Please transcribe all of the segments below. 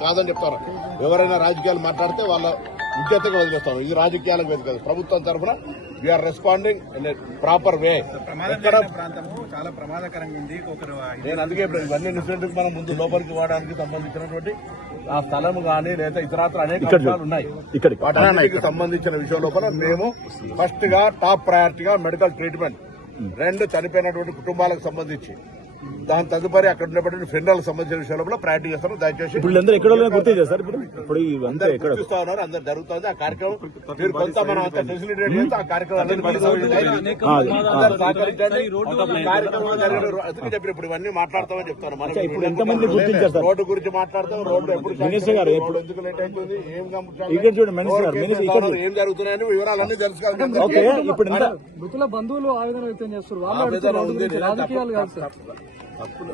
కాదని చెప్తారు. ఎవరైనా రాజకీయాలు మాట్లాడితే వాళ్ళ విజ్ఞతగా వదిలేస్తాను. ఇది రాజకీయాలకు వేదిక కాదు. ప్రభుత్వం తరఫున we are responding in proper way. చాలా ప్రమాదకరంగా ఉంది. నేను అందుకే ఇవన్నీ ఇన్సిడెంట్ మనం ముందు లోపలికి వాడడానికి సంబంధించినటువంటి ఆ స్థలం కానీ లేదా ఇతరాత్ర అనేక అంశాలు ఉన్నాయి. వాటన్నిటికి సంబంధించిన విషయం లోపల మేము ఫస్ట్ గా టాప్ ప్రయారిటీగా మెడికల్ ట్రీట్మెంట్, రెండు చనిపోయినటువంటి కుటుంబాలకు సంబంధించి, దాని తదుపరి అక్కడ ఉన్నటువంటి ఫెడరల్ సంబంధించిన విషయంలో ప్రయారిటీ చేస్తాము. దయచేసి ఇప్పుడు ఎక్కడ గుర్తు చేస్తారు. ఇప్పుడు చూస్తా ఉన్నారు, అందరు జరుగుతుంది ఆ కార్యక్రమం. మీరు కొంత మనం అంత ఫెసిలిటేట్ చేస్తే ఆ కార్యక్రమం సహకరించండి. అందుకే చెప్పి ఇప్పుడు ఇవన్నీ మాట్లాడతామని చెప్తాను. మనం రోడ్డు గురించి మాట్లాడతాం. రోడ్డు ఎప్పుడు ఎందుకు లేట్ అవుతుంది, ఏం జరుగుతున్నాయని వివరాలన్నీ తెలుసుకోవాలి. మృతుల బంధువులు ఆవేదన వ్యక్తం చేస్తారు.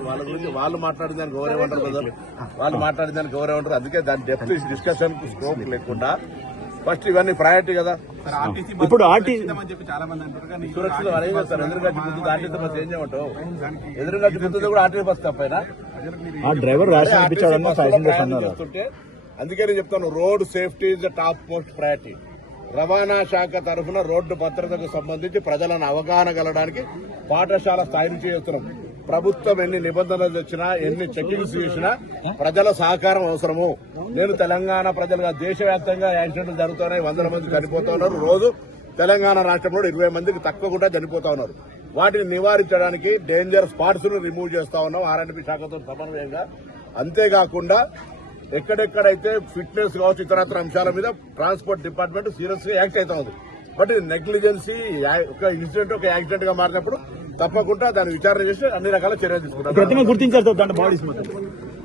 వాళ్ళ గురించి వాళ్ళు మాట్లాడిన దానికి గౌరవం ఉంటారు. వాళ్ళు మాట్లాడిన దానికి గౌరవం ఉంటారు. అందుకే దాని డెప్త్ డిస్కషన్ స్కోప్ లేకుండా ఫస్ట్ ఇవన్నీ ప్రయారిటీ కదా. ఇప్పుడు చాలా మంది అంటారు సురక్షితం అదే చేస్తారు. ఎదురుగడ్డి ముందు దాంట్లో బస్ ఏం చేయమంటావు? ఎదురుగడ్డి ముందు కూడా ఆర్టీసీ బస్ తప్పైనా డ్రైవర్ చెప్తుంటే అందుకే నేను చెప్తాను, road safety is the top most priority. రవాణా శాఖ తరఫున రోడ్డు భద్రతకు సంబంధించి ప్రజలను అవగాహన కలగడానికి పాఠశాల స్థాయి నుంచి చేస్తున్నాం. ప్రభుత్వం ఎన్ని నిబంధనలు తెచ్చినా, ఎన్ని చెకింగ్స్ చేసినా ప్రజల సహకారం అవసరము. నేను తెలంగాణ ప్రజలుగా దేశవ్యాప్తంగా యాక్సిడెంట్లు జరుగుతున్నాయి, 100 మంది చనిపోతా ఉన్నారు. రోజు తెలంగాణ రాష్ట్రంలో 20 మందికి తక్కువ కూడా చనిపోతా ఉన్నారు. వాటిని నివారించడానికి డేంజర్ స్పాట్స్ ను రిమూవ్ చేస్తా ఉన్నాం ఆర్ఎండ్బి శాఖతో సమన్వయంగా. అంతేకాకుండా ఎక్కడెక్కడైతే ఫిట్నెస్ కావచ్చు ఇతరత్ర అంశాల మీద ట్రాన్స్పోర్ట్ డిపార్ట్మెంట్ సీరియస్ గా యాక్ట్ అవుతా ఉంది. బట్ నెగ్లిజెన్సీ ఒక ఇన్సిడెంట్ ఒక యాక్సిడెంట్ గా మారినప్పుడు తప్పకుండా దాన్ని విచారణ చేసి అన్ని రకాల చర్యలు తీసుకుంటారు. గుర్తించారు